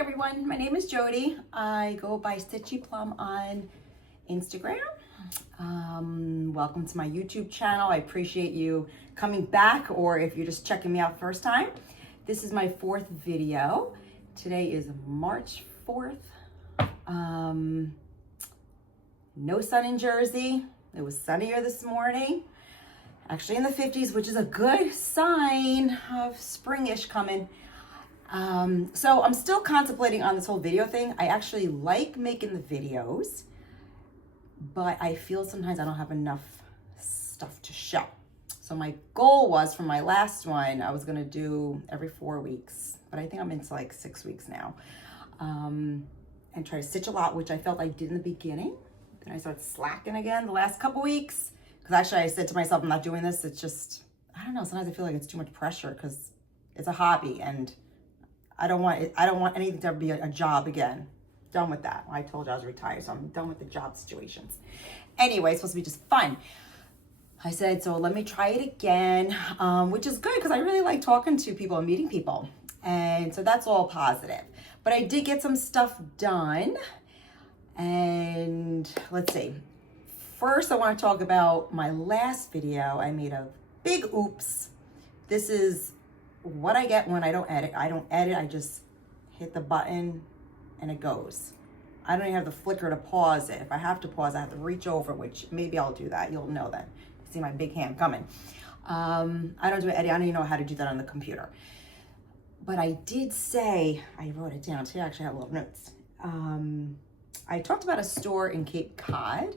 everyone, my name is Jody. I go by Stitchy Plum on Instagram. Welcome to my YouTube channel. I appreciate you coming back, or if you're just checking me out first time. This is my fourth video. Today is March 4th. No sun in Jersey. It was sunnier this morning. Actually in the 50s, which is a good sign of springish coming. So I'm still contemplating on this whole video thing. I actually like making the videos, but I feel sometimes I don't have enough stuff to show. So my goal was for my last one, I was gonna do every 4 weeks, but I think I'm into like 6 weeks now. And try to stitch a lot, which I felt I did in the beginning. Then I started slacking again the last couple weeks. Cause actually I said to myself, I'm not doing this. It's just, I don't know. Sometimes I feel like it's too much pressure because it's a hobby and I don't want anything to ever be a job again. Done with that. I told you I was retired, so I'm done with the job situations. Anyway, it's supposed to be just fun. I said, so let me try it again, which is good because I really like talking to people and meeting people. And so that's all positive. But I did get some stuff done. And let's see. First, I want to talk about my last video. I made a big oops. This is what I get when I don't edit. I don't edit, I just hit the button and it goes. I don't even have the flicker to pause it. If I have to pause, I have to reach over, which maybe I'll do that. You'll know that. See my big hand coming. I don't do an edit. I don't even know how to do that on the computer. But I did say, I wrote it down too. I actually have little notes. I talked about a store in Cape Cod.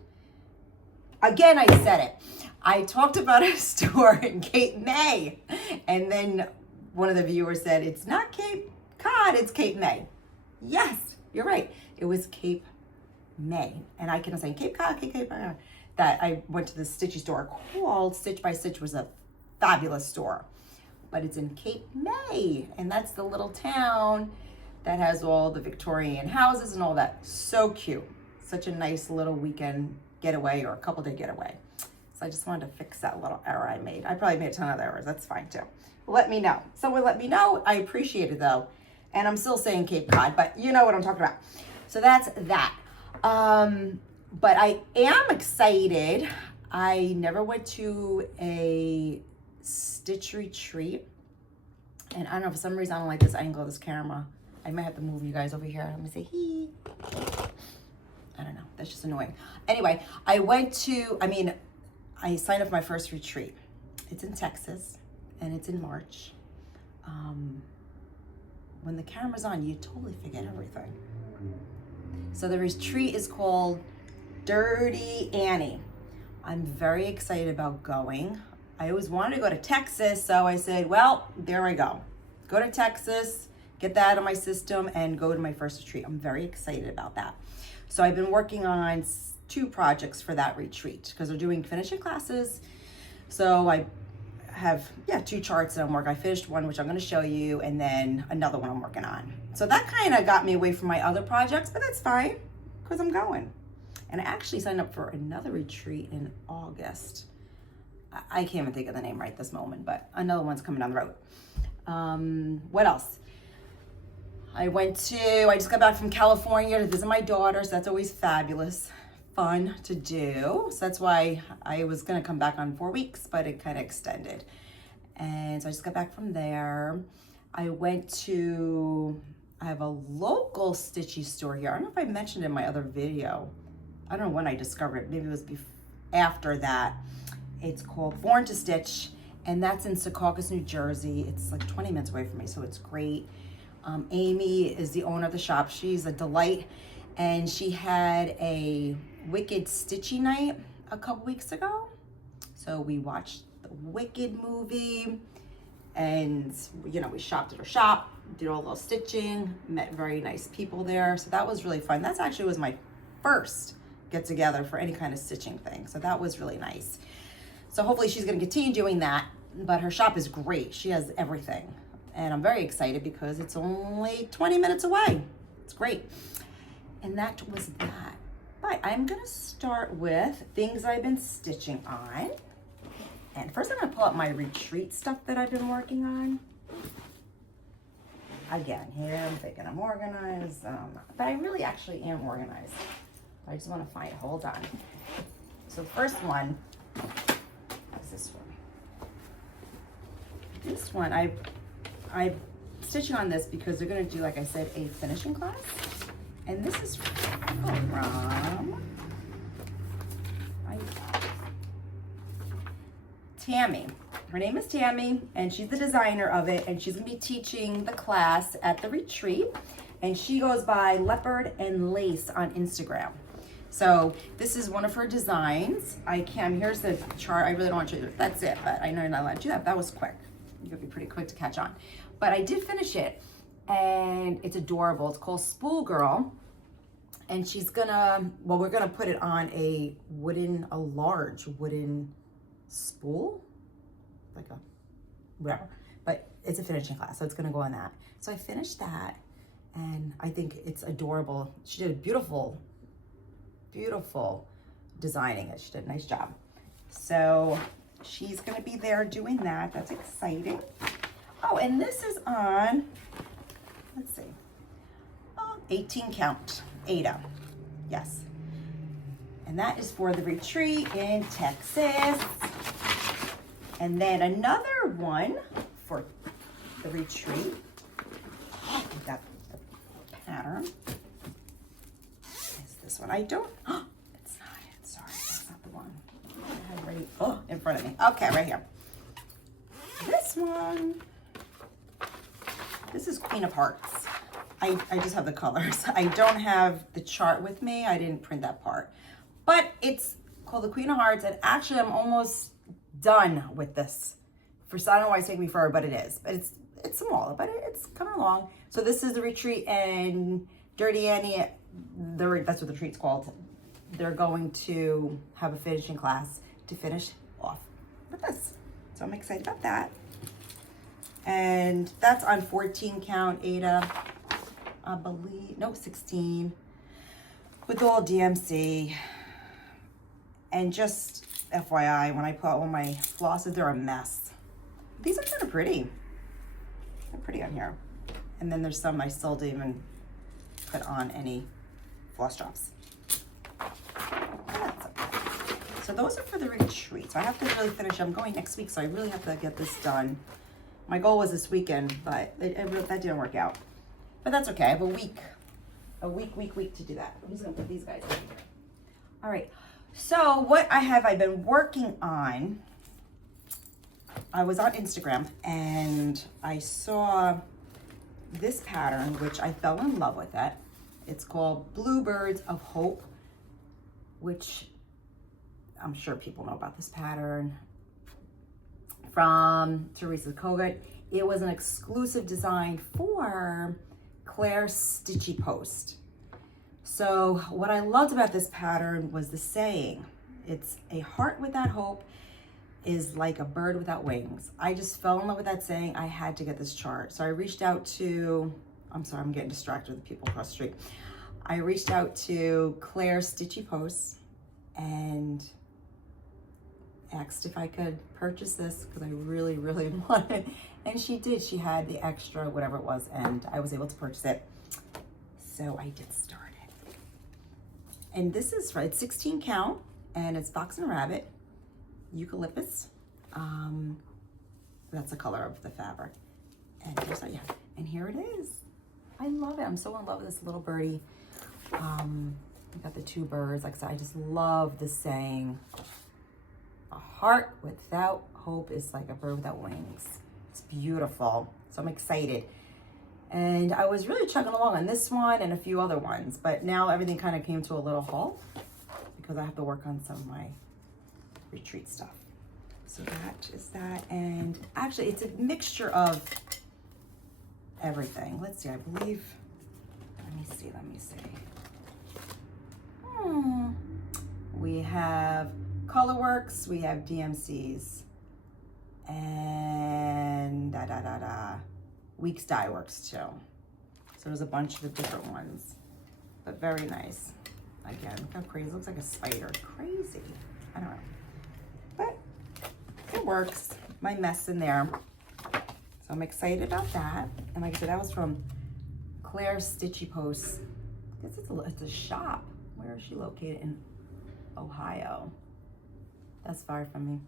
Again, I said it. I talked about a store in Cape May. And then one of the viewers said, it's not Cape Cod, it's Cape May. Yes, you're right. It was Cape May. And I kept saying Cape Cod, Cape Cod. That I went to the Stitchy store called Stitch by Stitch, was a fabulous store. But it's in Cape May. And that's the little town that has all the Victorian houses and all that. So cute. Such a nice little weekend getaway or a couple day getaway. So I just wanted to fix that little error I made. I probably made a ton of errors. That's fine too. Let me know. Someone let me know. I appreciate it though. And I'm still saying Cape Cod, but you know what I'm talking about. So that's that. But I am excited. I never went to a stitch retreat. And I don't know, for some reason I don't like this angle of this camera. I might have to move you guys over here. Let me say hee. I don't know. That's just annoying. Anyway, I signed up for my first retreat. It's in Texas and it's in March. When the camera's on, you totally forget everything. So the retreat is called Dirty Annie. I'm very excited about going. I always wanted to go to Texas, so I said, well, there I go. Go to Texas, get that out of my system, and go to my first retreat. I'm very excited about that. So I've been working on 2 projects for that retreat because they're doing finishing classes. So I have, 2 charts that I'm working. I finished one, which I'm going to show you, and then another one I'm working on. So that kind of got me away from my other projects, but that's fine because I'm going. And I actually signed up for another retreat in August. I can't even think of the name right this moment, but another one's coming down the road. What else? I just got back from California to visit my daughter, so that's always fabulous, fun to do. So that's why I was gonna come back on 4 weeks, but it kind of extended. And so I just got back from there. I have a local Stitchy store here. I don't know if I mentioned it in my other video. I don't know when I discovered it. Maybe it was after that. It's called Born to Stitch, and that's in Secaucus, New Jersey. It's like 20 minutes away from me, so it's great. Amy is the owner of the shop. She's a delight, and she had a Wicked Stitchy night a couple weeks ago. So we watched the Wicked movie, and we shopped at her shop, did all the stitching, met very nice people there. So that was really fun. That's actually was my first get together for any kind of stitching thing. So that was really nice. So hopefully she's going to continue doing that, but her shop is great. She has everything. And I'm very excited because it's only 20 minutes away. It's great. And that was that. But I'm gonna start with things I've been stitching on. And first I'm gonna pull out my retreat stuff that I've been working on. again, here I'm thinking I'm organized, but I really actually am organized. I just want to find, hold on. So the first one is this one. This one, I'm stitching on this because they're going to do, like I said, a finishing class. And this is from Tammy. Her name is Tammy, and she's the designer of it, and she's gonna be teaching the class at the retreat, and she goes by Leopard and Lace on Instagram. So this is one of her designs. Here's the chart. I really don't want you to, that's it, but I know you're not allowed to do that. That was quick. You're gonna be pretty quick to catch on. But I did finish it, and it's adorable. It's called Spool Girl, and she's gonna, well, we're gonna put it on a large wooden spool, like a whatever, but it's a finishing class, so it's gonna go on that. So I finished that, and I think it's adorable. She did a beautiful designing it. She did a nice job. So she's gonna be there doing that. That's exciting. Oh, and this is on, let's see, 18 count, Ada, yes. And that is for the retreat in Texas. And then another one for the retreat. We've got the pattern. Is this one? I don't, it's not it, sorry, that's not the one. I have ready, in front of me. Okay, right here. This one, this is Queen of Hearts. I just have the colors. I don't have the chart with me. I didn't print that part. But it's called the Queen of Hearts, and actually I'm almost done with this. I don't know why it's taking me forever, but it is. But it's small, but it's coming along. So this is the retreat, and Dirty Annie, that's what the retreat's called. They're going to have a finishing class to finish off with this. So I'm excited about that. And that's on 14 count, Ada, I believe, no, 16, with all DMC. And just FYI, when I put all my flosses, they're a mess. These are kind of pretty. They're pretty on here. And then there's some I still didn't even put on any floss drops. That's okay. So those are for the retreat. So I have to really finish. I'm going next week, so I really have to get this done. My goal was this weekend, but that didn't work out. But that's okay. I have a week to do that. I'm just gonna put these guys in here. All right. So what I've been working on, I was on Instagram and I saw this pattern, which I fell in love with it. It's called Bluebirds of Hope, which I'm sure people know about this pattern from Teresa Kogut. It was an exclusive design for Claire's Stitchy post. So what I loved about this pattern was the saying. It's a heart without hope is like a bird without wings. I just fell in love with that saying. I had to get this chart. So I reached out to, I'm sorry, I'm getting distracted with the people across the street. I reached out to Claire's Stitchy Posts and asked if I could purchase this because I really, really wanted. And she did. She had the extra, whatever it was, and I was able to purchase it. So I did start it. And this is, right, 16 count, and it's Fox and Rabbit, Eucalyptus. That's the color of the fabric. And here's how, yeah, and here it is. I love it. I'm so in love with this little birdie. We got the two birds. Like I said, I just love the saying, a heart without hope is like a bird without wings. It's beautiful. So I'm excited. And I was really chugging along on this one and a few other ones, but now everything kind of came to a little halt because I have to work on some of my retreat stuff. So that is that. And actually it's a mixture of everything. Let's see, I believe, let me see. We have Colorworks, we have DMCs, and Weeks Dye Works too. So there's a bunch of different ones, but very nice. Again, look how crazy, it looks like a spider, crazy. I don't know, but it works. My mess in there. So I'm excited about that. And like I said, that was from Claire's Stitchy Posts. I guess it's a shop. Where is she located? In Ohio. That's far from me.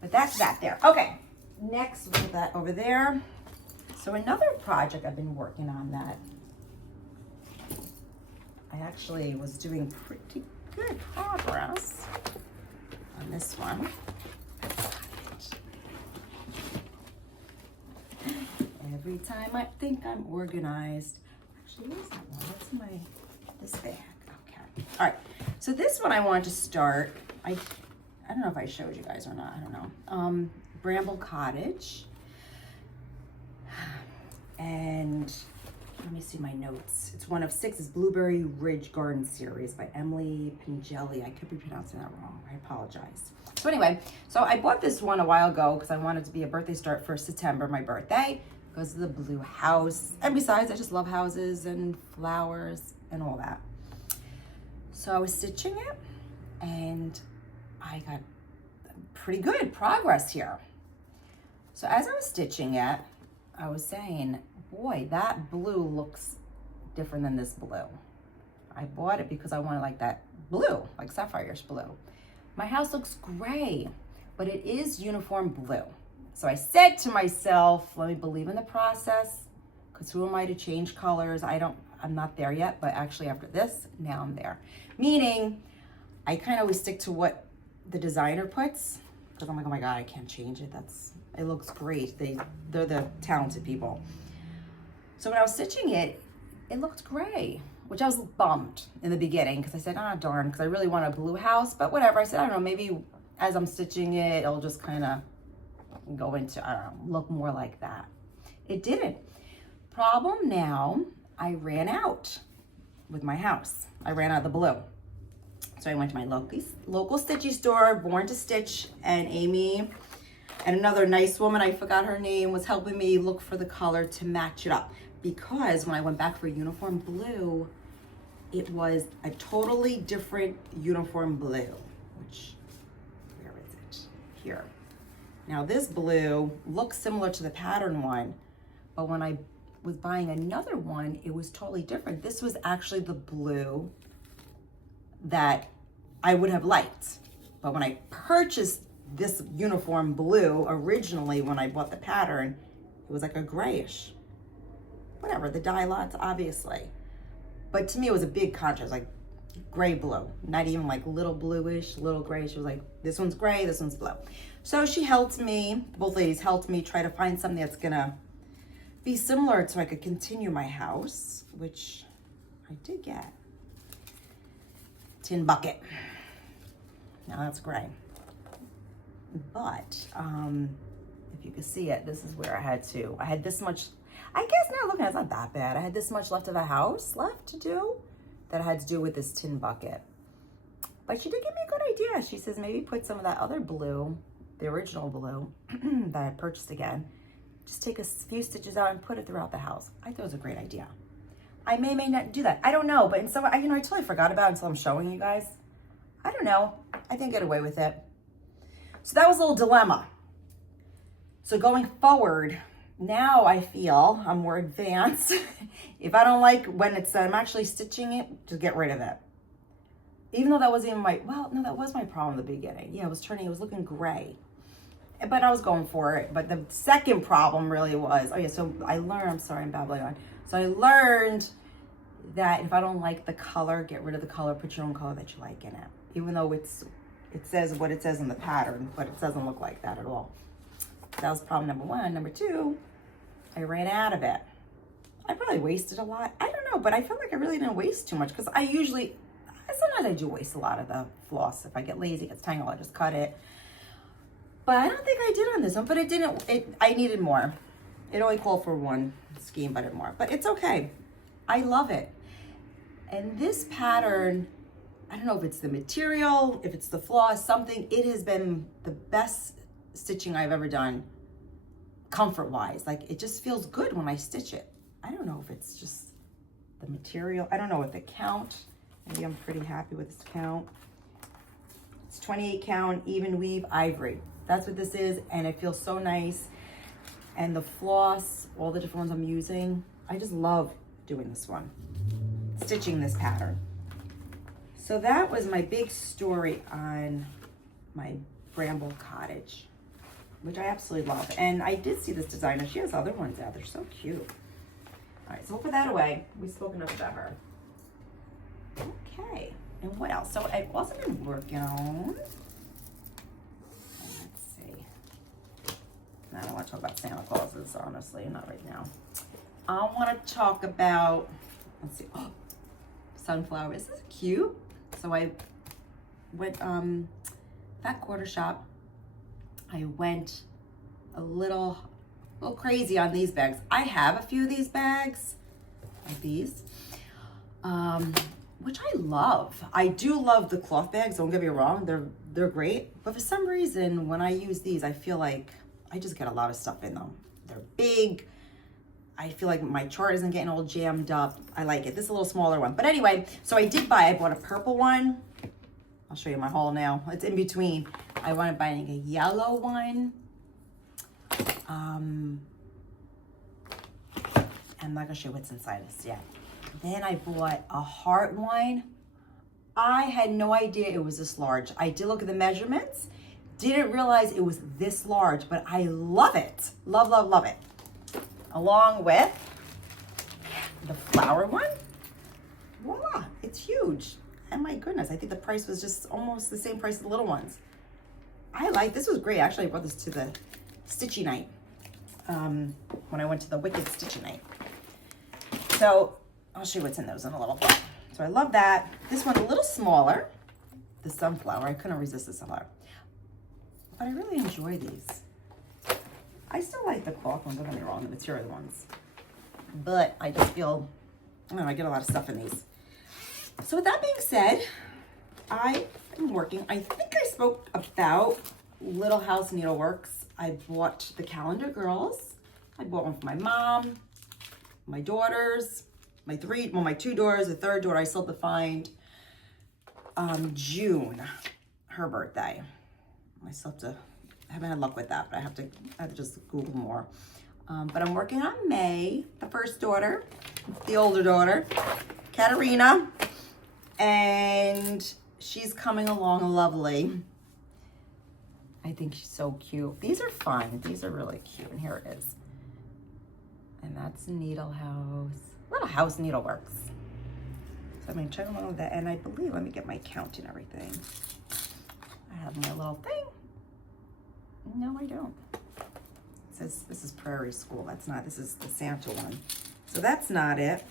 But that's that there. Okay, next we'll put that over there. So another project I've been working on that I actually was doing pretty good progress on this one. Every time I think I'm organized. Actually, where's that one? What's in this bag? Okay. All right. So this one I want to start. I don't know if I showed you guys or not. I don't know. Bramble Cottage. And let me see my notes. It's one of 6. It's Blueberry Ridge Garden Series by Emily Pingelli. I could be pronouncing that wrong. I apologize. So anyway, so I bought this one a while ago because I wanted it to be a birthday start for September, my birthday, because of the blue house. And besides, I just love houses and flowers and all that. So I was stitching it and I got pretty good progress here. So as I was stitching it, I was saying, boy, that blue looks different than this blue. I bought it because I wanted like that blue, like Sapphire's blue. My house looks gray, but it is uniform blue. So I said to myself, let me believe in the process, because who am I to change colors? I'm not there yet, but actually after this, now I'm there. Meaning, I kind of always stick to what the designer puts, because I'm like, oh my God, I can't change it. It looks great. They're the talented people. So when I was stitching it, it looked gray, which I was bummed in the beginning because I said, ah, darn, because I really want a blue house, but whatever. I said, I don't know, maybe as I'm stitching it, it'll just kind of go into, I don't know, look more like that. It didn't. Problem now, I ran out with my house. I ran out of the blue. So I went to my local Stitchy store, Born to Stitch, and Amy and another nice woman, I forgot her name, was helping me look for the color to match it up. Because when I went back for uniform blue, it was a totally different uniform blue, which, where is it? Here. Now this blue looks similar to the pattern one, but when I was buying another one, it was totally different. This was actually the blue that I would have liked. But when I purchased this uniform blue originally, when I bought the pattern, it was like a grayish. Whatever, the dye lots, obviously. But to me, it was a big contrast, like gray blue, not even like little bluish, little grayish. It was like, this one's gray, this one's blue. So she helped me, both ladies helped me try to find something that's gonna be similar so I could continue my house, which I did get. Tin bucket. Now that's gray. But if you can see it, this is where I had this much, I guess now looking at it, it's not that bad. I had this much left of a house left to do that I had to do with this tin bucket. But she did give me a good idea. She says maybe put some of that other blue, the original blue that I purchased again, just take a few stitches out and put it throughout the house. I thought it was a great idea. I may not do that. I don't know, but I totally forgot about it until I'm showing you guys. I don't know. I didn't get away with it. So that was a little dilemma. So going forward, now I feel I'm more advanced. If I don't like when I'm actually stitching it, just get rid of it. Even though that wasn't even that was my problem in the beginning. Yeah, it was looking gray. But I was going for it. But the second problem really was, so I learned, I'm sorry, I'm babbling on. So I learned that if I don't like the color, get rid of the color, put your own color that you like in it. Even though it says what it says in the pattern, but it doesn't look like that at all. That was problem number one. Number two, I ran out of it. I probably wasted a lot. I don't know, but I feel like I really didn't waste too much because sometimes I do waste a lot of the floss. If I get lazy, it gets tangled, I just cut it. But I don't think I did on this one, but I needed more. It only called for one scheme, but it more. But it's okay. I love it. And this pattern, I don't know if it's the material, if it's the floss, something, it has been the best stitching I've ever done, comfort-wise. Like, it just feels good when I stitch it. I don't know if it's just the material. I don't know what the count. Maybe I'm pretty happy with this count. It's 28 count, even weave, ivory. That's what this is, and it feels so nice. and the floss, all the different ones I'm using. I just love doing this one, stitching this pattern. So that was my big story on my Bramble Cottage, which I absolutely love. And I did see this designer. She has other ones out. They're so cute. All right, so we'll put that away. We've spoken enough about her. Okay, and what else? So I've also been working on, let's see. I don't want to talk about Santa Clauses, honestly, not right now. I want to talk about, let's see, oh, sunflowers. This is cute. So I went, that quarter shop, I went a little crazy on these bags. I have a few of these bags, like these, which I love. I do love the cloth bags, don't get me wrong, they're great. But for some reason, when I use these, I feel like I just get a lot of stuff in them. They're big. I feel like my chart isn't getting all jammed up. I like it. This is a little smaller one. But anyway, so I bought a purple one. I'll show you my haul now. It's in between. I wanted buying a yellow one. I'm not gonna show you what's inside this yet. Then I bought a heart one. I had no idea it was this large. I did look at the measurements. Didn't realize it was this large, but I love it. Love, love, love it. Along with the flower one. Voila, it's huge. And my goodness, I think the price was just almost the same price as the little ones. This was great. Actually, I brought this to the Stitchy night when I went to the Wicked Stitchy night. So I'll show you what's in those in a little bit. So I love that. This one's a little smaller, the sunflower. I couldn't resist the sunflower. But I really enjoy these. I still like the cloth ones, don't get me wrong, the material ones. But I just feel, I don't know, I get a lot of stuff in these. So with that being said, I am working. I think I spoke about Little House Needleworks. I bought the Calendar Girls. I bought one for my mom, my daughters, my two daughters, the third daughter I still have to find June, her birthday. I still have to, I haven't had luck with that, but I have to just Google more. But I'm working on May, the first daughter, the older daughter, Katerina, and she's coming along lovely. I think she's so cute. These are fun. These are really cute, and here it is. And that's Little House Needleworks. So I'm gonna check along with that, and I believe, let me get my count and everything. I have my little thing. No, I don't. It says this is Prairie School. That's not, this is the Santa one. So that's not it.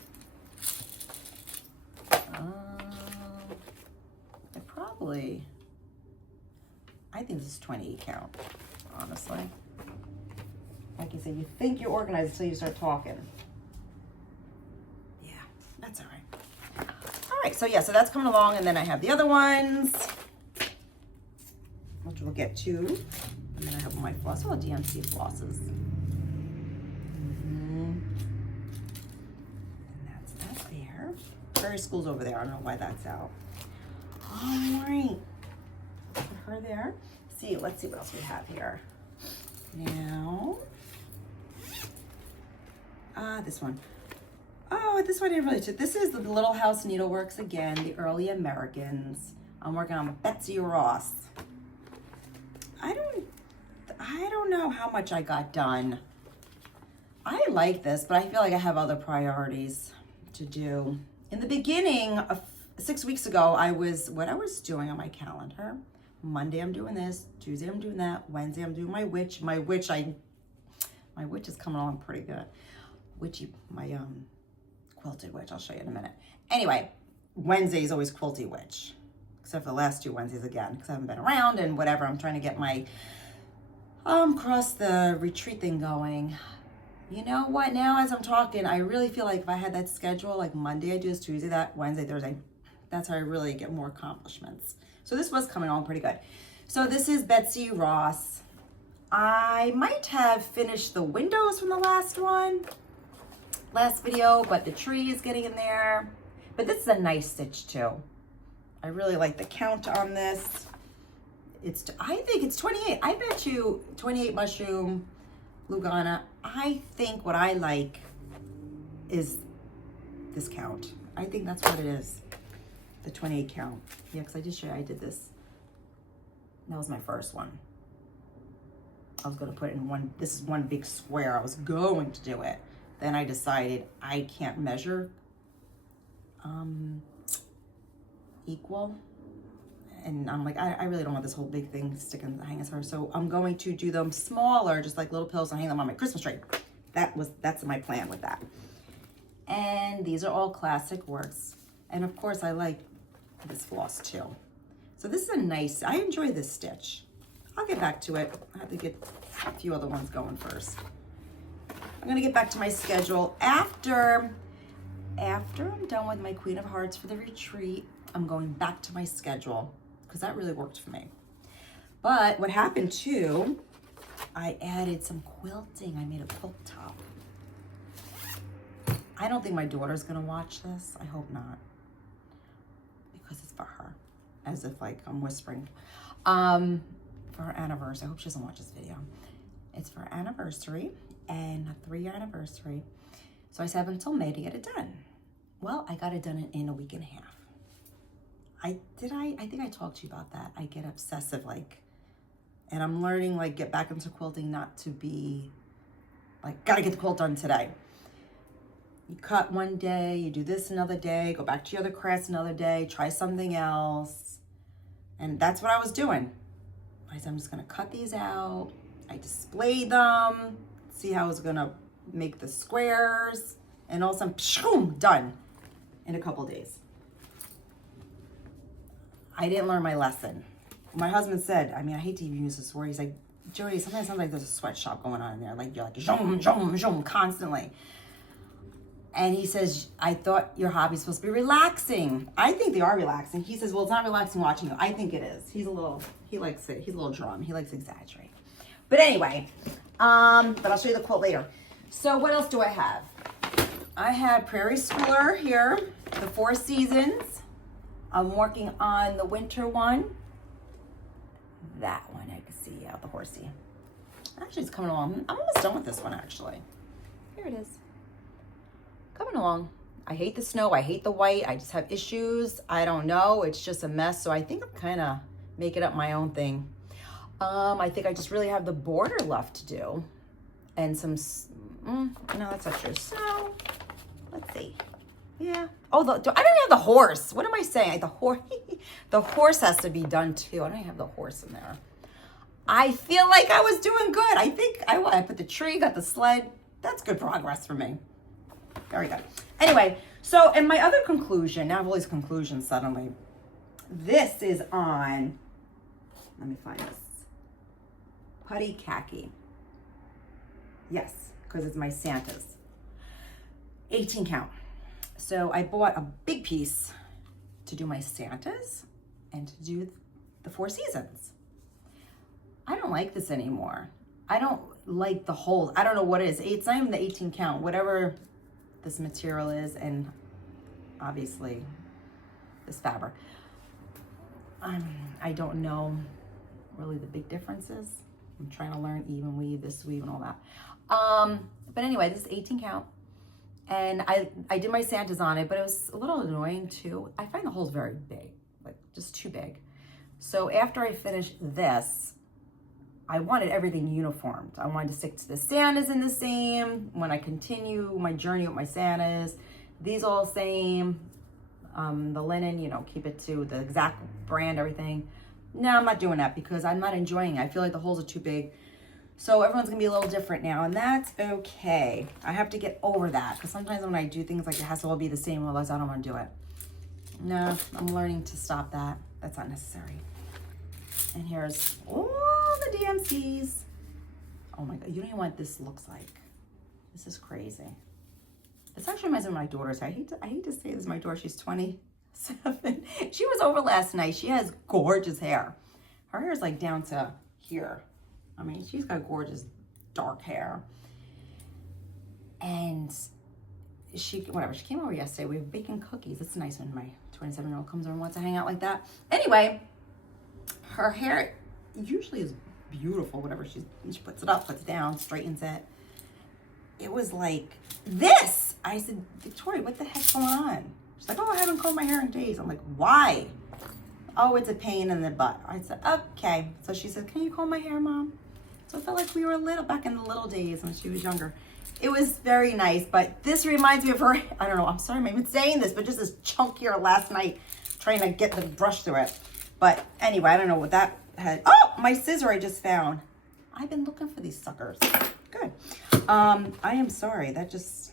I think this is 28 count, honestly. Like you said, you think you're organized until you start talking. Yeah, that's all right. All right, so yeah, so that's coming along, and then I have the other ones, which we'll get to. And then I have my floss, all DMC flosses. And that's that there. Prairie School's over there. I don't know why that's out. All right. Put her there. See, let's see what else we have here. Now, this one. Oh, this one I didn't really do. This is the Little House Needleworks again, the Early Americans. I'm working on Betsy Ross. I don't know how much I got done. I like this, but I feel like I have other priorities to do. In the beginning, 6 weeks ago, what I was doing on my calendar. Monday I'm doing this, Tuesday I'm doing that, Wednesday I'm doing my witch. My witch is coming along pretty good. My quilted witch, I'll show you in a minute. Anyway, Wednesday is always quilty witch, except for the last 2 Wednesdays again, because I haven't been around and whatever. I'm trying to get my cross the retreat thing going. You know what? Now as I'm talking, I really feel like if I had that schedule, like Monday I do this, Tuesday that, Wednesday, Thursday, that's how I really get more accomplishments. So this was coming along pretty good. So this is Betsy Ross. I might have finished the windows from the last video, but the tree is getting in there. But this is a nice stitch too. I really like the count on this. I think it's 28. I bet you 28 mushroom Lugana. I think what I like is this count. I think that's what it is. The 28 count. Yeah, because I did show you I did this. That was my first one. I was going to put it in one, this is one big square. I was going to do it. Then I decided I can't measure equal. And I'm like, I really don't want this whole big thing sticking, hanging somewhere. So I'm going to do them smaller, just like little pills, and hang them on my Christmas tree. That's my plan with that. And these are all classic works. And of course I like this floss too. So this is a nice, I enjoy this stitch. I'll get back to it. I have to get a few other ones going first. I'm gonna get back to my schedule after I'm done with my Queen of Hearts for the retreat. I'm going back to my schedule because that really worked for me. But what happened too, I added some quilting. I made a quilt top. I don't think my daughter's gonna watch this. I hope not, because it's for her. As if like I'm whispering. For her anniversary. I hope she doesn't watch this video. It's for her anniversary and a 3-year anniversary. So I said until May to get it done. Well, I got it done in a week and a half. I think I talked to you about that. I get obsessive, like, and I'm learning, like, get back into quilting, not to be like, gotta get the quilt done today. You cut one day, you do this another day, go back to your other crafts another day, try something else. And that's what I was doing. I said, I'm just gonna cut these out. I displayed them, see how I was gonna make the squares, and all of a sudden, pshoom, done in a couple days. I didn't learn my lesson. My husband said, I mean, I hate to even use this word. He's like, Jody, sometimes it sounds like there's a sweatshop going on in there. Like, you're like, zoom, zoom, zoom, constantly. And he says, I thought your hobby's supposed to be relaxing. I think they are relaxing. He says, well, it's not relaxing watching you. I think it is. He likes it. He's a little drum. He likes to exaggerate. But anyway, but I'll show you the quote later. So what else do I have? I have Prairie Schooler here, the 4 Seasons. I'm working on the winter one. That one I can see, yeah, the horsey. Actually, it's coming along. I'm almost done with this one, actually. Here it is. Coming along. I hate the snow. I hate the white. I just have issues. I don't know. It's just a mess. So I think I'm kind of making up my own thing. I think I just really have the border left to do. And some, no, that's not true. So, let's see. Yeah. Oh, I don't have the horse. What am I saying? The horse has to be done too. I don't have the horse in there. I feel like I was doing good. I think I put the tree, got the sled. That's good progress for me. Very good. Anyway, so in my other conclusion, now I have all these conclusions suddenly. This is on, let me find this. Putty Khaki. Yes, because it's my Santas. 18 count. So I bought a big piece to do my Santas and to do the 4 Seasons. I don't like this anymore. I don't like the whole, I don't know what it is. It's not even the 18 count, whatever this material is, and obviously this fabric. I don't know really the big differences. I'm trying to learn even weave, this weave, and all that. But anyway, this is 18 count. And I did my Santas on it, but it was a little annoying too. I find the holes very big, like just too big. So after I finished this, I wanted everything uniformed. I wanted to stick to the Santas in the same. When I continue my journey with my Santas, these all same. The linen, you know, keep it to the exact brand, everything. No, I'm not doing that because I'm not enjoying it. I feel like the holes are too big. So everyone's gonna be a little different now, and that's okay. I have to get over that because sometimes when I do things like it has to all be the same, otherwise I don't want to do it. No, I'm learning to stop that. That's not necessary. And here's all the DMCs. Oh my God, you don't even know what this looks like. This is crazy. This actually reminds me of my daughter's. I hate to say this, my daughter, she's 27. She was over last night. She has gorgeous hair. Her hair is like down to here. I mean, she's got gorgeous dark hair. And she came over yesterday. We were baking cookies. It's nice when my 27-year-old comes over and wants to hang out like that. Anyway, her hair usually is beautiful, whatever she puts it up, puts it down, straightens it. it was like this. I said, Victoria, what the heck's going on? She's like, oh, I haven't combed my hair in days. I'm like, why? Oh, it's a pain in the butt. I said, okay. So she said, can you comb my hair, Mom? So I felt like we were back in the little days when she was younger. It was very nice, but this reminds me of her. I don't know, I'm sorry I'm even saying this, but just this chunk here last night trying to get the brush through it. But anyway, I don't know what that had. Oh, my scissor I just found. I've been looking for these suckers. Good. I am sorry. It just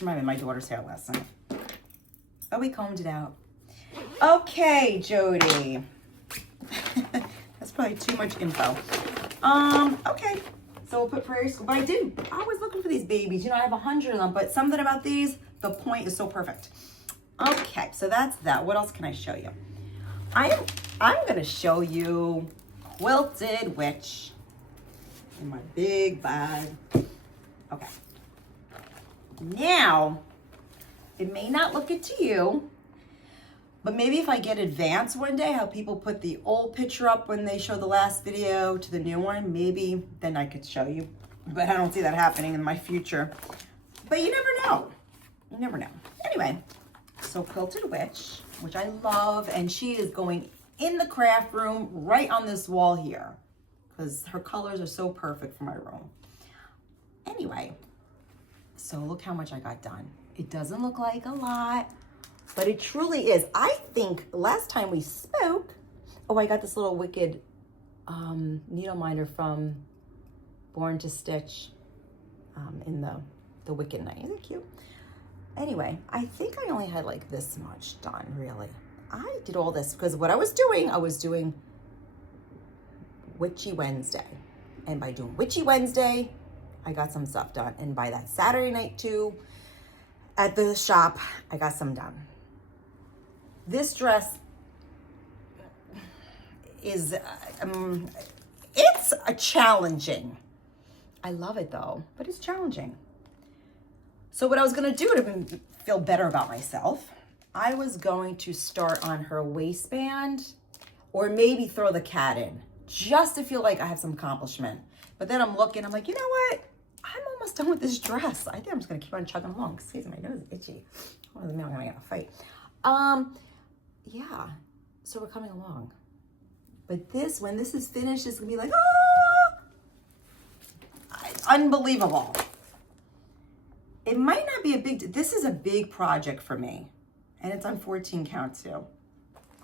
reminded me of my daughter's hair last night. But we combed it out. Okay, Jody. That's probably too much info. Okay. So we'll put Prairie School. But I was looking for these babies. You know, I have 100 of them, but something about these, the point is so perfect. Okay, so that's that. What else can I show you? I'm going to show you Quilted Witch in my big bag. Okay. Now, it may not look it to you, but maybe if I get advanced one day, how people put the old picture up when they show the last video to the new one, maybe then I could show you. But I don't see that happening in my future. But you never know. You never know. Anyway, so Quilted Witch, which I love, and she is going in the craft room right on this wall here because her colors are so perfect for my room. Anyway, so look how much I got done. It doesn't look like a lot, but it truly is. I think last time we spoke, oh, I got this little Wicked needle minder from Born to Stitch in the Wicked Night. Isn't it cute? Anyway, I think I only had like this much done, really. I did all this because what I was doing Witchy Wednesday. And by doing Witchy Wednesday, I got some stuff done. And by that Saturday night too, at the shop, I got some done. This dress is, it's a challenging. I love it though, but it's challenging. So what I was gonna do to feel better about myself, I was going to start on her waistband or maybe throw the cat in just to feel like I have some accomplishment. But then I'm looking, I'm like, you know what? I'm almost done with this dress. I think I'm just gonna keep on chugging along. Excuse me, my nose is itchy. Oh, I'm gonna get in a fight. Yeah, so we're coming along. But this, when this is finished, it's gonna be like, unbelievable. It might not be a big, this is a big project for me. And it's on 14 count too.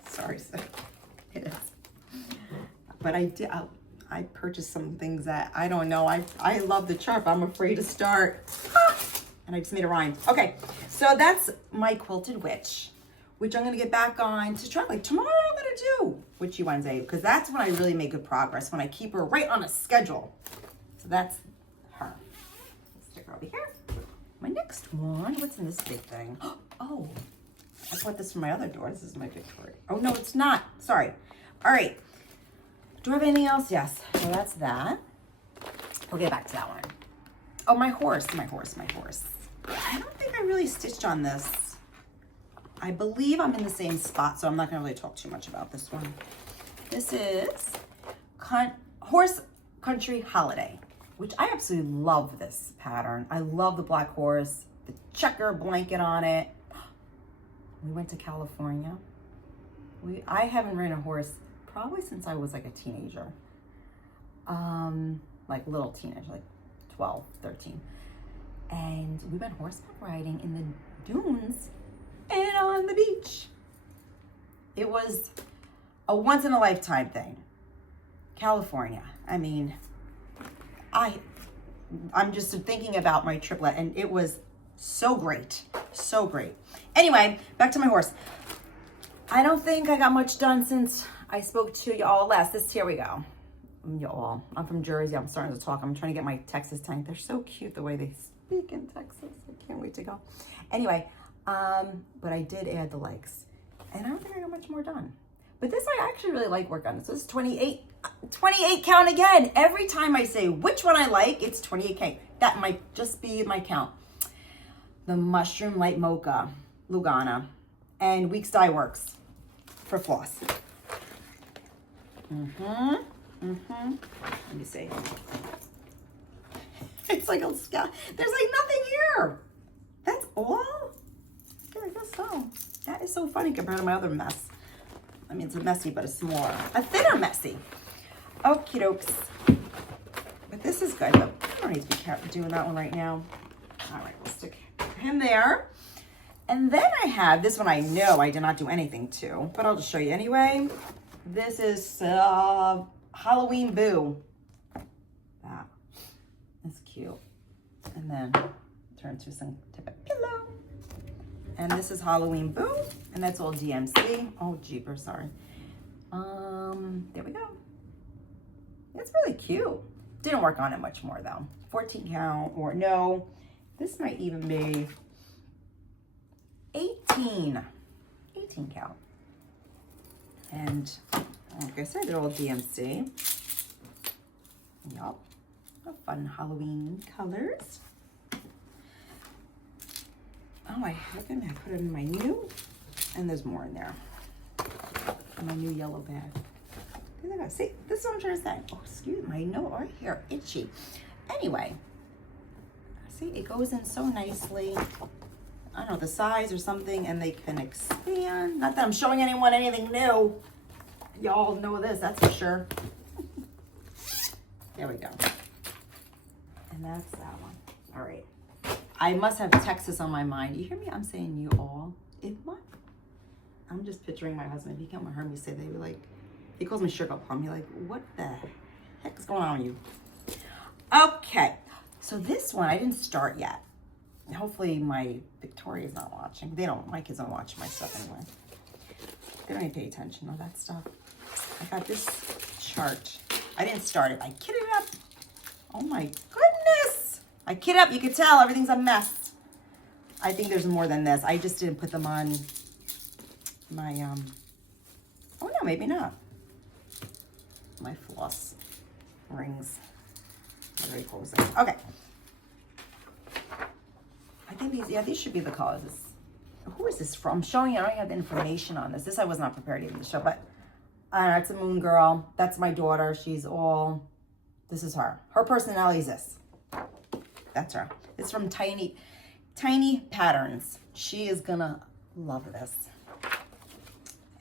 Sorry, sir. It is. But I purchased some things that I don't know. I love the chart, but I'm afraid to start. And I just made a rhyme. Okay, so that's my Quilted Witch, which I'm gonna get back on to try. Like tomorrow I'm gonna do Witchy Wednesday, because that's when I really make good progress, when I keep her right on a schedule. So that's her. Let's stick her over here. My next one, what's in this big thing? Oh, I bought this from my other door. This is my Victoria. Oh, no, it's not. Sorry. All right. Do I have anything else? Yes. Well, that's that. We'll get back to that one. Oh, my horse. I don't think I really stitched on this. I believe I'm in the same spot, so I'm not going to really talk too much about this one. This is Horse Country Holiday, which I absolutely love this pattern. I love the black horse, the checker blanket on it. We went to California. I haven't ridden a horse probably since I was like a teenager. Like little teenage, like 12, 13. And we went horseback riding in the dunes and on the beach. It was a once in a lifetime thing. California. I mean, I'm just thinking about my triplet, and it was so great. So great. Anyway, back to my horse. I don't think I got much done since I spoke to y'all last. Here we go. Y'all, I'm from Jersey. I'm starting to talk. I'm trying to get my Texas tank. They're so cute the way they speak in Texas. I can't wait to go. Anyway, but I did add the legs, and I don't think I got much more done. But this, I actually really like work on this. This is 28 count again. Every time I say which one I like, it's 28 count. That might just be my count. The Mushroom Light Mocha Lugana and Weeks Dye Works for floss. Let me see. It's like a sky. There's like nothing here. That's all? Yeah, I guess so. That is so funny compared to my other mess. I mean, it's a messy, but a smaller, a thinner messy. Okie dokes. But this is good, but I don't need to be doing that one right now. All right, we'll stick him there. And then I have this one I know I did not do anything to, but I'll just show you anyway. This is Halloween Boo. That is cute. And then turn to some type of pillow. And this is Halloween Boo, and that's all DMC. Oh, jeepers, sorry. There we go. It's really cute. Didn't work on it much more though. 14 count, or no, this might even be 18 count. And like I said, they're all DMC. Yup. Fun Halloween colors. Oh, I put it in my new, and there's more in there. My new yellow bag. See, this is what I'm trying to say. Oh, excuse my nose right here, itchy. Anyway, see, it goes in so nicely. I don't know, the size or something, and they can expand. Not that I'm showing anyone anything new. Y'all know this, that's for sure. There we go. And that's that one. All right. I must have Texas on my mind. You hear me? I'm saying you all. What? I'm just picturing my husband. If he came and heard me say, they were like, he calls me sugar plum. You're like, what the heck is going on with you? Okay. So this one, I didn't start yet. Hopefully my Victoria's not watching. My kids don't watch my stuff anyway. They don't even pay attention to that stuff. I got this chart. I didn't start it. I kidded up. Oh my goodness. I kid up. You could tell everything's a mess. I think there's more than this. I just didn't put them on my, oh no, maybe not. My floss rings. Very close. Okay. I think these should be the colors. Who is this from? I'm showing you, I don't have the information on this. This I was not prepared to even show, but it's a moon girl. That's my daughter. This is her. Her personality is this. That's her. It's from Tiny Patterns. She is gonna love this.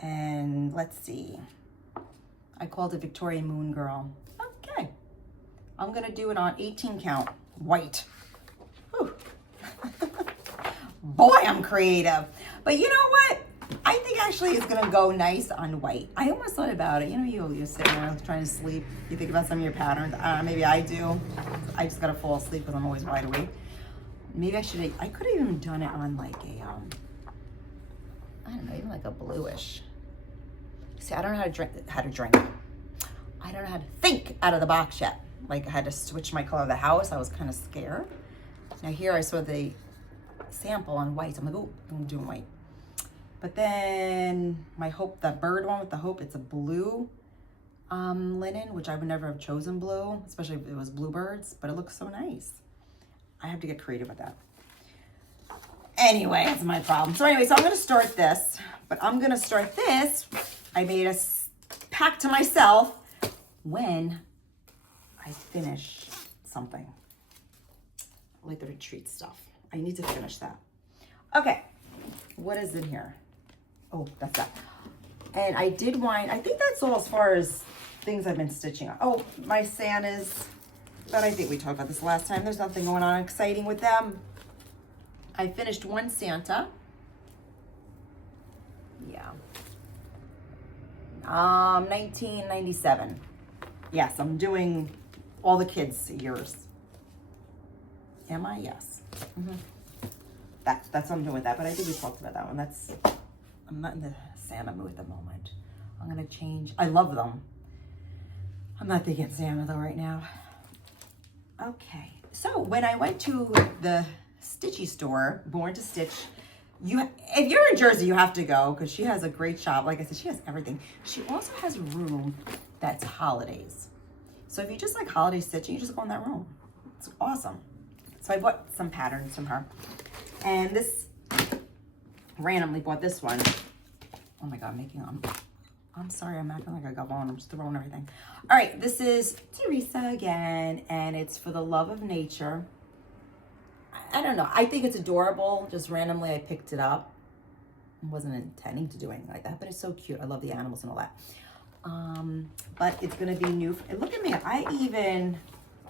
And let's see. I called it Victoria Moon Girl. Okay. I'm gonna do it on 18 count, white. Whew. Boy, I'm creative. But you know what? I think actually it's gonna go nice on white. I almost thought about it. You know, you're sitting there trying to sleep. You think about some of your patterns. Maybe I do. I just gotta fall asleep because I'm always wide awake. Maybe I could have even done it on like a, I don't know, even like a bluish. See, I don't know how to drink. I don't know how to think out of the box yet. Like I had to switch my color of the house. I was kind of scared. Now here I saw the sample on white. I'm like, oh, I'm doing white. But then my Hope, the bird one with the Hope, it's a blue linen, which I would never have chosen blue, especially if it was bluebirds, but it looks so nice. I have to get creative with that. Anyway, that's my problem. So anyway, so I'm gonna start this, but I'm gonna start this. I made a pact to myself when I finish something, like the retreat stuff. I need to finish that. Okay, what is in here? Oh, that's that. And I did wind, I think that's all as far as things I've been stitching on. Oh, my Santas, but I think we talked about this last time. There's nothing going on exciting with them. I finished one Santa. Yeah. 1997. Yes, I'm doing all the kids' years. Am I? Yes. Mm-hmm. That's what I'm doing with that, but I think we talked about that one. I'm not in the Santa mood at the moment. I'm gonna change. I love them. I'm not thinking Santa though right now. Okay, so when I went to the Stitchy store, Born to Stitch, if you're in Jersey, you have to go because she has a great shop. Like I said, she has everything. She also has a room that's holidays. So if you just like holiday stitching, you just go in that room. It's awesome. So I bought some patterns from her. And this, randomly bought this one. Oh my God, I'm sorry, I'm acting like I got on. I'm just throwing everything. All right, this is Teresa again, and it's For the Love of Nature. I don't know. I think it's adorable. Just randomly, I picked it up. I wasn't intending to do anything like that, but it's so cute. I love the animals and all that. But it's going to be new. Look at me. I even,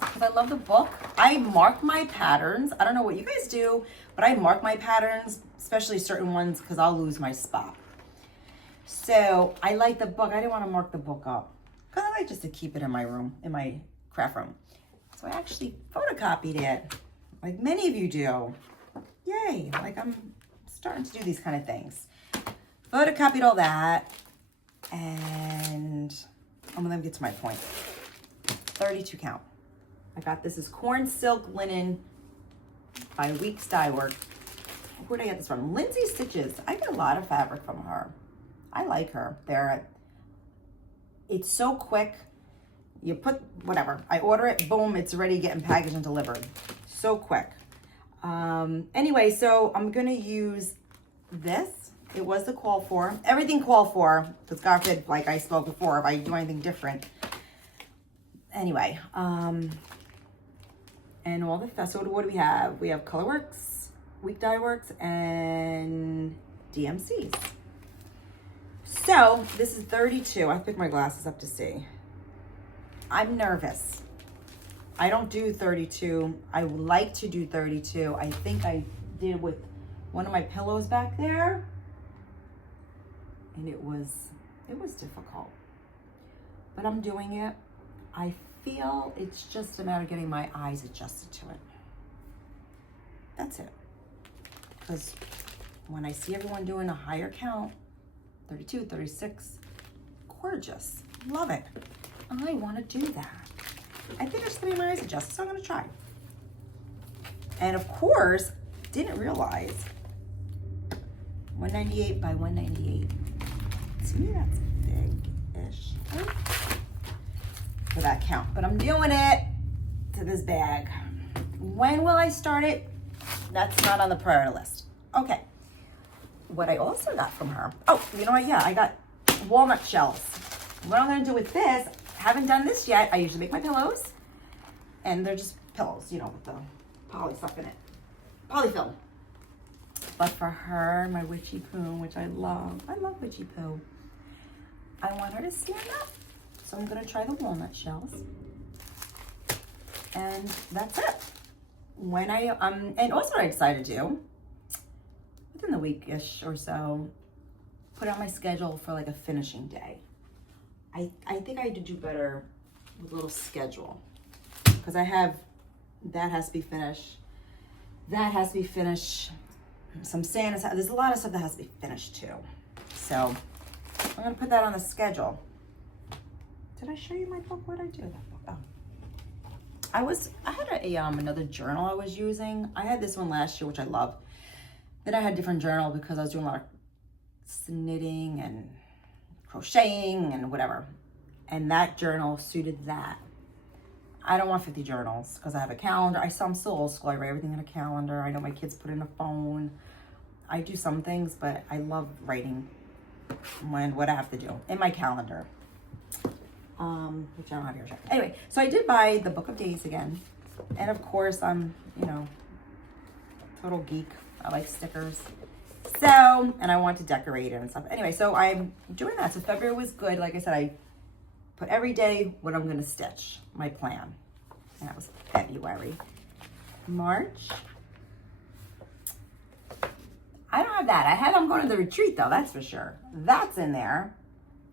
because I love the book, I mark my patterns. I don't know what you guys do, but I mark my patterns, especially certain ones, because I'll lose my spot. So I like the book. I didn't want to mark the book up because I like just to keep it in my room, in my craft room. So I actually photocopied it, like many of you do. Yay, like I'm starting to do these kind of things. Photocopied all that, and I'm gonna get to my point. 32 count. I got this is Corn Silk Linen by Weeks Dye Work. Where'd I get this from? Lindsay Stitches. I get a lot of fabric from her. I like her. It's so quick. You put whatever. I order it, boom, it's ready, getting packaged and delivered. So quick. Anyway, so I'm gonna use this. It was the call for. Everything called for, because God forbid, like I spoke before, if I do anything different. Anyway, and all the so what do we have? We have Colorworks, Week Dye Works, and DMCs. So this is 32. I picked my glasses up to see. I'm nervous. I don't do 32. I would like to do 32. I think I did with one of my pillows back there. And it was difficult. But I'm doing it. I feel it's just a matter of getting my eyes adjusted to it. That's it. Because when I see everyone doing a higher count, 32, 36, gorgeous. Love it. I want to do that. I think I just need my eyes adjusted, so I'm going to try. And of course, didn't realize 198 by 198. To me, that's big-ish for that count. But I'm doing it to this bag. When will I start it? That's not on the priority list. Okay. What I also got from her. Oh, you know what? Yeah, I got walnut shells. What I'm going to do with this, haven't done this yet. I usually make my pillows. And they're just pillows, you know, with the poly stuff in it. Polyfilm. But for her, my witchy poo, which I love witchy poo. I want her to stand up. So I'm going to try the walnut shells. And that's it. When and also what I decided to do, within the week-ish or so, put on my schedule for like a finishing day. I think I do better with a little schedule. Because I have, that has to be finished. That has to be finished. Some sand, there's a lot of stuff that has to be finished too. So I'm gonna put that on the schedule. Did I show you my book? What did I do with that book? Oh. I had another journal I was using. I had this one last year, which I love. Then I had a different journal because I was doing a lot of knitting and crocheting and whatever. And that journal suited that. I don't want 50 journals because I have a calendar. I'm still old school. I write everything in a calendar. I know my kids put in a phone. I do some things, but I love writing what I have to do in my calendar. Which I don't have here. Anyway, so I did buy the Book of Days again. And of course, I'm, total geek. I like stickers. So, and I want to decorate it and stuff. Anyway, so I'm doing that. So February was good. Like I said, I put every day what I'm going to stitch, my plan. And that was February. March. I don't have that. I'm going to the retreat though, that's for sure. That's in there.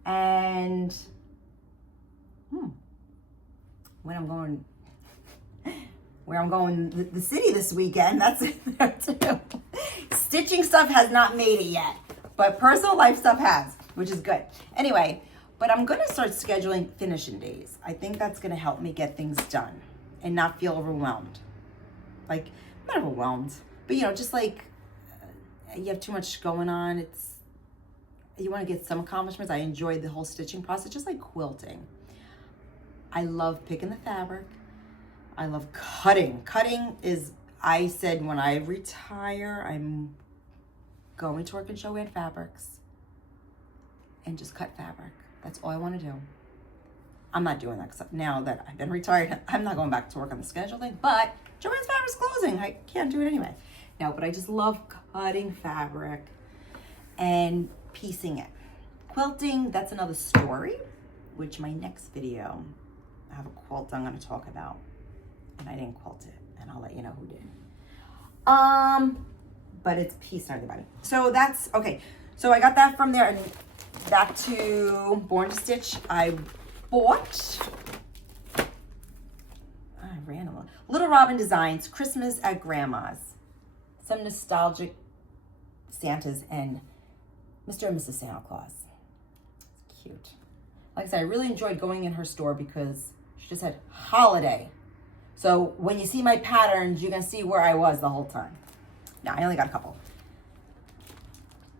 And when I'm going, where I'm going, the city this weekend, that's in there too. Stitching stuff has not made it yet, but personal life stuff has, which is good. Anyway, but I'm going to start scheduling finishing days. I think that's going to help me get things done and not feel overwhelmed. Like, not overwhelmed, but just like you have too much going on. You want to get some accomplishments. I enjoyed the whole stitching process, just like quilting. I love picking the fabric. I love cutting. Cutting is, I said when I retire, I'm going to work in Joanne Fabrics. and just cut fabric. That's all I want to do. I'm not doing that because now that I've been retired, I'm not going back to work on the schedule thing, but Joann's Fabric's closing. I can't do it anyway. No, but I just love cutting fabric and piecing it. Quilting, that's another story, which my next video, I have a quilt I'm going to talk about, and I didn't quilt it, and I'll let you know who did. But it's pieced and everybody. So that's, okay. So I got that from there, and back to Born to Stitch. I bought, I ran a little, Little Robin Designs, Christmas at Grandma's. Some nostalgic Santas and Mr. and Mrs. Santa Claus. It's cute. Like I said, I really enjoyed going in her store because she just had holiday. So when you see my patterns, you can see where I was the whole time. Now, I only got a couple.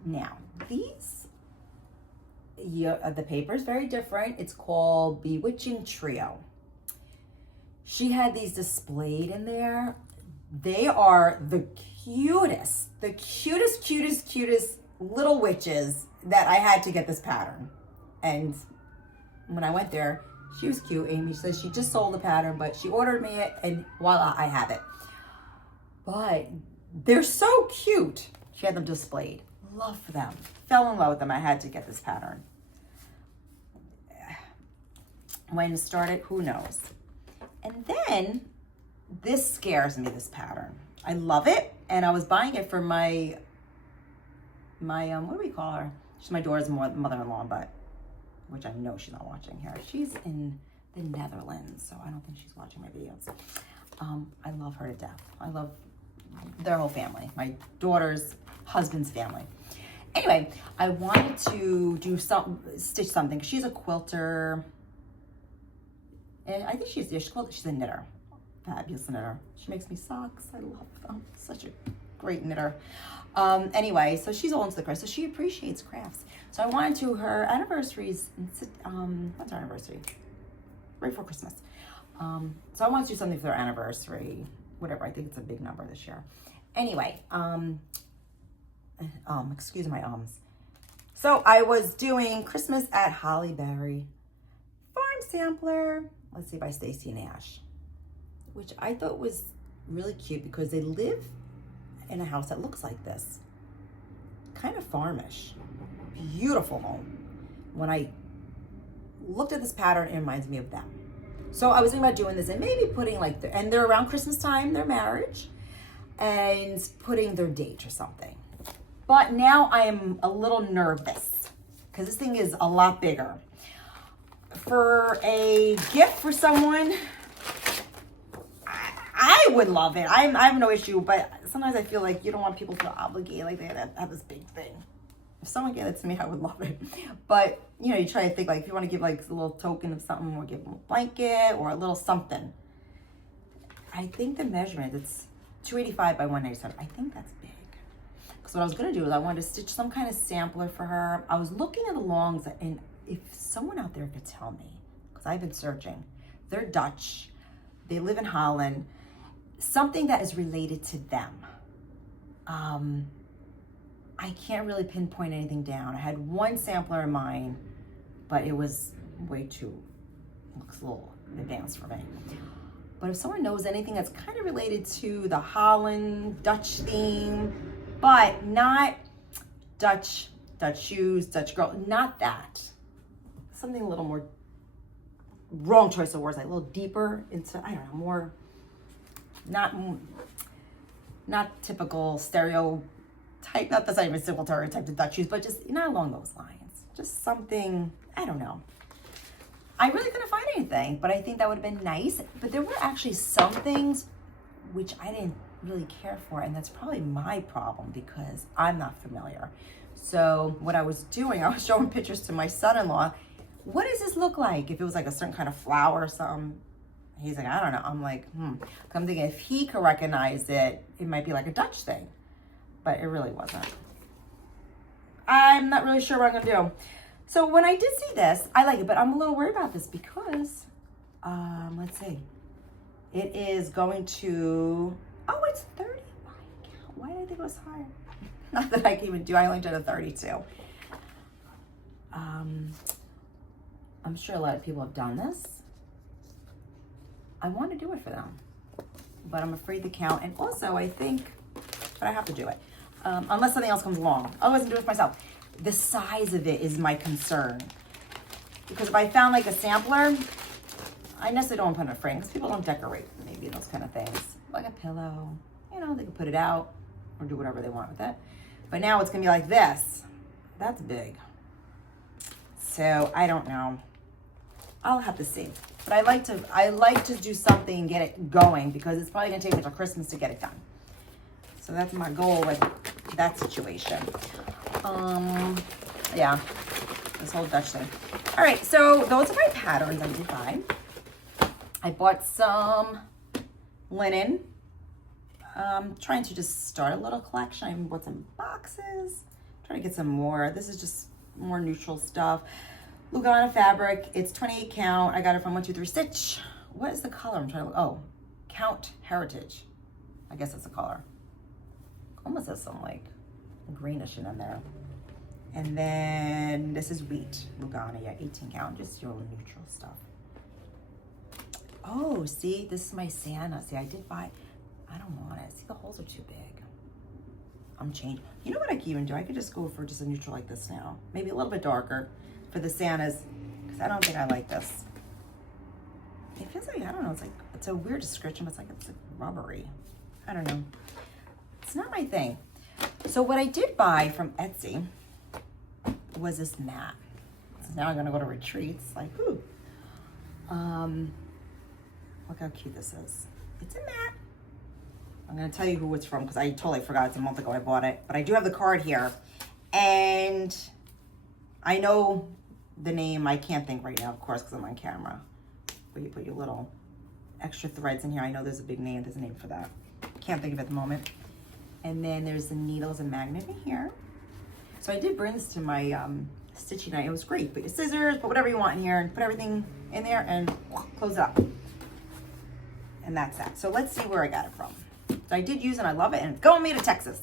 Now, these, the paper is very different. It's called Bewitching Trio. She had these displayed in there. They are the cutest little witches that I had to get this pattern. And when I went there, she was cute. Amy says she just sold the pattern, but she ordered me it, and voila, I have it. But they're so cute. She had them displayed. Love them. Fell in love with them. I had to get this pattern. When it started, who knows? And then this scares me, this pattern. I love it, and I was buying it for my what do we call her? She's my daughter's mother-in-law, but which I know she's not watching here. She's in the Netherlands, so I don't think she's watching my videos. I love her to death. I love their whole family, my daughter's husband's family. Anyway, I wanted to do stitch something. She's a quilter, and I think she's a knitter, fabulous knitter. She makes me socks. I love them. Such a great knitter. Anyway, so she's all into the craft, so she appreciates crafts. So I wanted to, her anniversaries, what's our anniversary? Right before Christmas. So I wanted to do something for their anniversary, whatever. I think it's a big number this year. Anyway, excuse my ums. So I was doing Christmas at Holly Berry Farm Sampler, let's see, by Stacy Nash, which I thought was really cute because they live in a house that looks like this, kind of farmish, beautiful home. When I looked at this pattern, it reminds me of them. So I was thinking about doing this and maybe putting like, and they're around Christmas time, their marriage, and putting their date or something. But now I am a little nervous because this thing is a lot bigger. For a gift for someone, I would love it. I have no issue, but sometimes I feel like you don't want people to feel obligated, like they have this big thing. If someone gave it to me, I would love it. But, you know, you try to think, like, if you want to give, like, a little token of something, or give them a blanket or a little something. I think the measurement, it's 285 by 197. I think that's big. Because what I was going to do is I wanted to stitch some kind of sampler for her. I was looking at the longs, and if someone out there could tell me, because I've been searching, they're Dutch. They live in Holland. Something that is related to them. I can't really pinpoint anything down. I had one sampler in mind, but it was way too, looks a little advanced for me. But if someone knows anything that's kind of related to the Holland Dutch theme, but not Dutch shoes, Dutch girl, not that. Something a little more, wrong choice of words, like a little deeper into, I don't know, more, not typical stereotype, that's not even simple stereotype of Dutch shoes, but just not along those lines. Just something, I don't know. I really couldn't find anything, but I think that would have been nice. But there were actually some things which I didn't really care for, and that's probably my problem because I'm not familiar. So what I was doing, I was showing pictures to my son-in-law. What does this look like? If it was like a certain kind of flower or something. He's like, I don't know. I'm like, I'm thinking if he could recognize it, it might be like a Dutch thing. But it really wasn't. I'm not really sure what I'm gonna do. So when I did see this, I like it, but I'm a little worried about this because, let's see. It is going to, oh, it's 30. Why did I think it was higher? Not that I can even do, I only did a 32. I'm sure a lot of people have done this. I want to do it for them, but I'm afraid to count. And also I think, but I have to do it. Unless something else comes along. I wasn't doing it myself. The size of it is my concern. Because if I found like a sampler, I necessarily don't want to put in a frame because people don't decorate maybe those kind of things. Like a pillow, you know, they can put it out or do whatever they want with it. But now it's gonna be like this. That's big. So I don't know. I'll have to see. But I like to do something and get it going because it's probably gonna take me till Christmas to get it done. So that's my goal with that situation. Yeah, this whole Dutch thing. All right, so those are my patterns I did buy. I bought some linen. Trying to just start a little collection. I bought some boxes. Trying to get some more. This is just more neutral stuff. Lugana fabric. It's 28 count. I got it from 123 Stitch. What is the color? I'm trying to look. Oh, Count Heritage. I guess it's a color. Almost has some like greenish in there. And then this is wheat. Lugana, yeah, 18 count. Just your neutral stuff. Oh, see, this is my Santa. See, I did buy, I don't want it. See, the holes are too big. I'm changing. You know what I could even do? I could just go for just a neutral like this now. Maybe a little bit darker for the Santas, because I don't think I like this. It feels like, I don't know, it's a weird description, but it's like rubbery. I don't know. It's not my thing. So what I did buy from Etsy was this mat. So now I'm gonna go to retreats, like, ooh. Look how cute this is. It's a mat. I'm gonna tell you who it's from because I totally forgot. It's a month ago I bought it, but I do have the card here. And I know the name. I can't think right now, of course, because I'm on camera. But you put your little extra threads in here. I know there's a big name. There's a name for that. Can't think of it at the moment. And then there's the needles and magnet in here. So I did bring this to my Stitchy night. It was great. Put your scissors, put whatever you want in here, and put everything in there and close it up. And that's that. So let's see where I got it from. So I did use it, and I love it, and it's going me to Texas.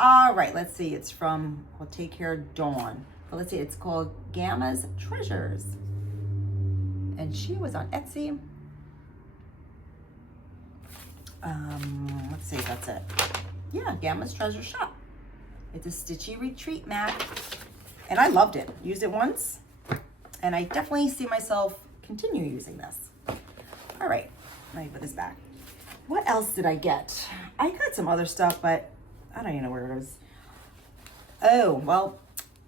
All right, let's see. It's from, well, Take Care Dawn. But let's see, it's called Gamma's Treasures. And she was on Etsy. Let's see if that's it. Yeah, Gamma's Treasure Shop. It's a Stitchy retreat mat. And I loved it. Used it once. And I definitely see myself continue using this. All right, let me put this back. What else did I get? I got some other stuff, but I don't even know where it is. Oh, well,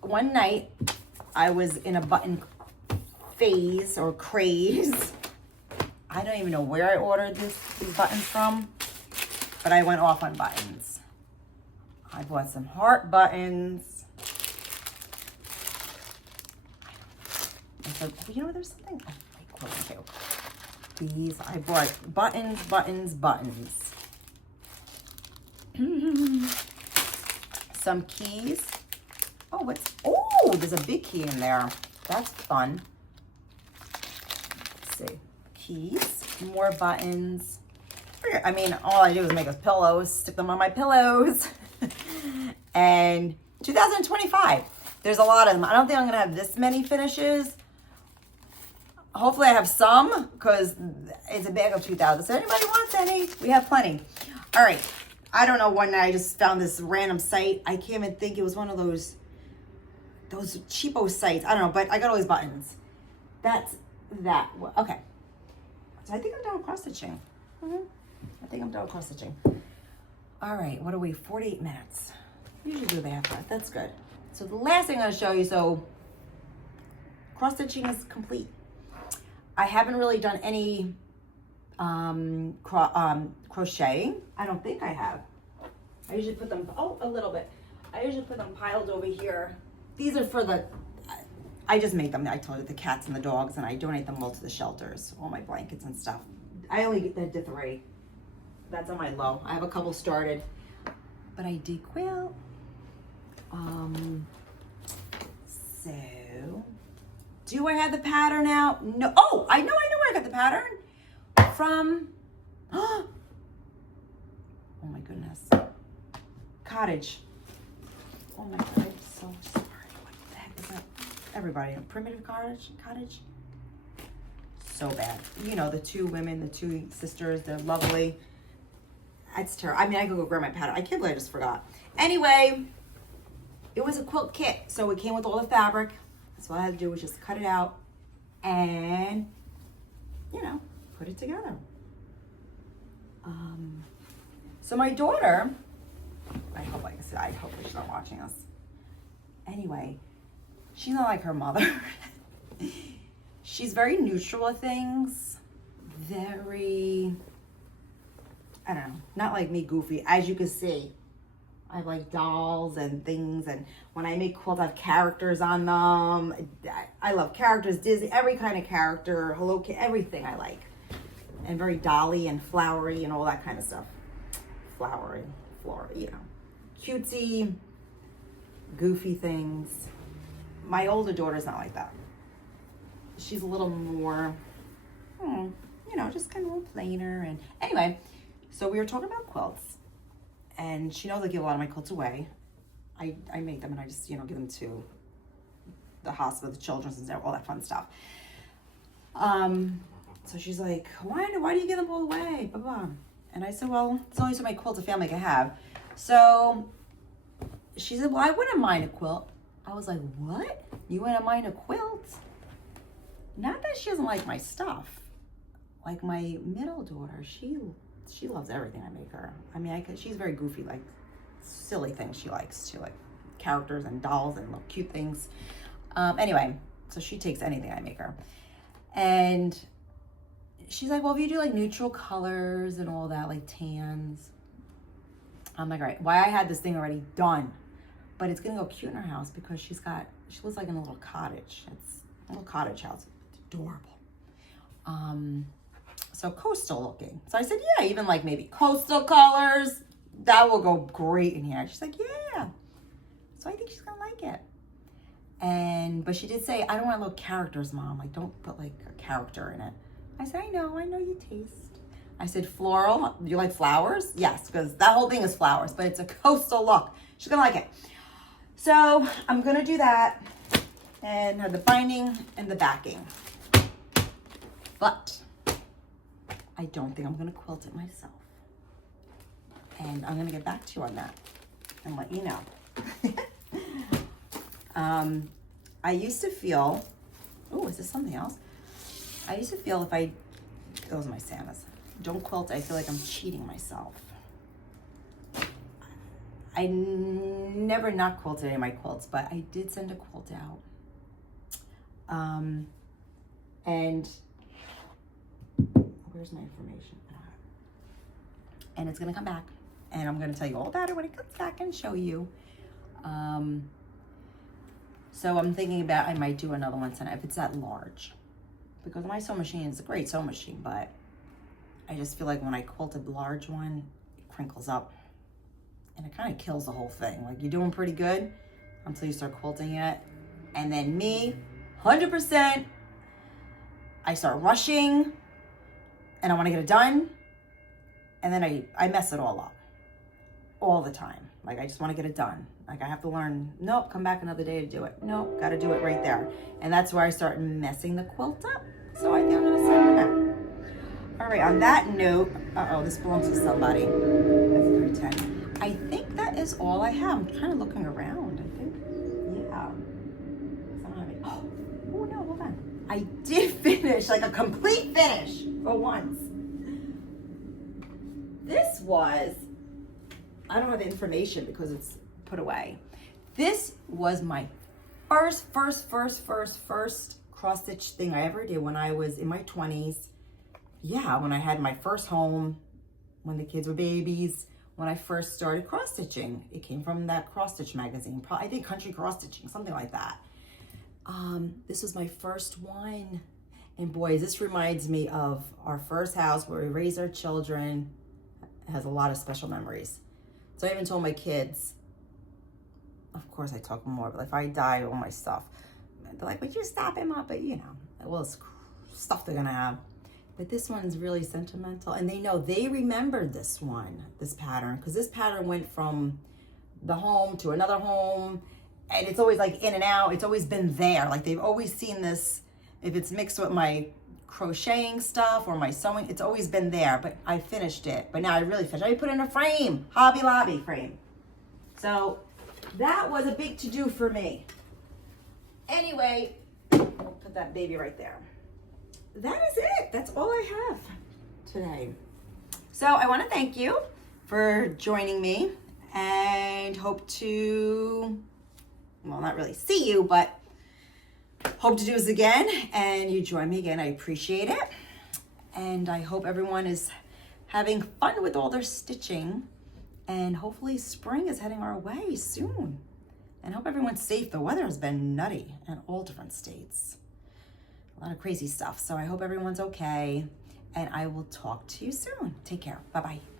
one night I was in a button phase or craze. I don't even know where I ordered these buttons from, but I went off on buttons. I bought some heart buttons. And so, you know, there's something, oh, wait, hold on too. These, I bought buttons. Some keys. Oh, there's a big key in there. That's fun. Let's see. Keys, more buttons. I mean, all I do is make us pillows, stick them on my pillows. And 2025, there's a lot of them. I don't think I'm gonna have this many finishes. Hopefully I have some, because it's a bag of 2,000. So anybody wants any, we have plenty. All right, I don't know, one night I just found this random site. I can't even think, it was one of those cheapo sites. I don't know, but I got all these buttons. That's that. Okay. So I think I'm done with cross stitching. I think I'm done with cross stitching. All right, what are we, 48 minutes. Usually do the half that, that's good. So the last thing I'm gonna show you, so cross stitching is complete. I haven't really done any crocheting. I don't think I have. I usually put them, a little bit. I usually put them piled over here. These are for I just make them, I told you, the cats and the dogs, and I donate them all to the shelters, all my blankets and stuff. I only did 3. That's on my low. I have a couple started, but I did quilt. So, do I have the pattern out? No. Oh, I know where I got the pattern from. Oh my goodness. Cottage. Oh my God, I'm so sorry. What the heck is that? everybody. Primitive cottage. So bad. You know, the two women, the two sisters, they're lovely. It's terrible. I mean, I could go grab my pattern. I can't believe I just forgot. Anyway, it was a quilt kit. So it came with all the fabric. So all I had to do was just cut it out and, you know, put it together. So my daughter, I hope she's not watching us. Anyway, she's not like her mother. She's very neutral with things. Very, I don't know, not like me, goofy. As you can see, I have like dolls and things. And when I make quilts, I have characters on them. I love characters, Disney, every kind of character, Hello Kitty, everything I like. And very dolly and flowery and all that kind of stuff. Flowery, you know, cutesy, goofy things. My older daughter's not like that. She's a little more, you know, just kind of a little plainer. And anyway, so we were talking about quilts, and she knows I give a lot of my quilts away. I make them and I just, you know, give them to the hospital, the children's and all that fun stuff. So she's like, why do you give them all away? Blah, blah. And I said, well, it's only so my quilts a family can have. So she said, well, I wouldn't mind a quilt. I was like, what? You wouldn't mind a quilt? Not that she doesn't like my stuff. Like my middle daughter, she loves everything I make her. I mean, she's very goofy, like silly things she likes too, like characters and dolls and little cute things. Anyway, so she takes anything I make her. And she's like, well, if you do like neutral colors and all that, like tans. I'm like, all right, why I had this thing already done, but it's gonna go cute in her house because she lives like in a little cottage. It's a little cottage house. It's adorable. So coastal looking. So I said, yeah, even like maybe coastal colors, that will go great in here. She's like, yeah. So I think she's gonna like it. But she did say, I don't want little characters, Mom. Like, don't put like a character in it. I said, I know your taste. I said, floral, do you like flowers? Yes, because that whole thing is flowers, but it's a coastal look. She's gonna like it. So I'm gonna do that and have the binding and the backing. But I don't think I'm gonna quilt it myself. And I'm gonna get back to you on that and let you know. I used to feel, oh, is this something else? I used to feel those are my Santas. Don't quilt, I feel like I'm cheating myself. I never not quilted any of my quilts, but I did send a quilt out. And where's my information? And it's gonna come back. And I'm gonna tell you all about it when it comes back and show you. So I'm thinking about, I might do another one tonight if it's that large. Because my sewing machine is a great sewing machine, but I just feel like when I quilt a large one, it crinkles up. And it kind of kills the whole thing. Like, you're doing pretty good until you start quilting it. And then me, 100%, I start rushing and I want to get it done. And then I mess it all up all the time. Like, I just want to get it done. Like, I have to learn, nope, come back another day to do it. Nope, got to do it right there. And that's where I start messing the quilt up. So I think I'm going to send it back. All right, on that note, this belongs to somebody. That's 310. I think that is all I have. I'm kind of looking around. I think, yeah. Oh no, hold on. I did finish, like a complete finish for once. This was, I don't have the information because it's put away. This was my first cross stitch thing I ever did when I was in my 20s. Yeah, when I had my first home, when the kids were babies, when I first started cross stitching. It came from that cross stitch magazine, I think Country Cross Stitching, something like that. This was my first one. And boy, this reminds me of our first house where we raised our children. It has a lot of special memories. So I even told my kids, of course I talk more, but if I die, all my stuff, they're like, would you stop him up? But you know, well, it's stuff they're gonna have. But this one's really sentimental. And they know, they remembered this one, this pattern, because this pattern went from the home to another home. and it's always like in and out. It's always been there. Like they've always seen this, if it's mixed with my crocheting stuff or my sewing, it's always been there, but I finished it. But now I really finished. I put it in a frame, Hobby Lobby frame. So that was a big to-do for me. Anyway, I'll put that baby right there. That is it. That's all I have today. So I want to thank you for joining me and hope to, well, not really see you, but hope to do this again and you join me again. I appreciate it. And I hope everyone is having fun with all their stitching, and hopefully spring is heading our way soon. And hope everyone's safe. The weather has been nutty in all different states. A lot of crazy stuff. So I hope everyone's okay, and I will talk to you soon. Take care. Bye-bye.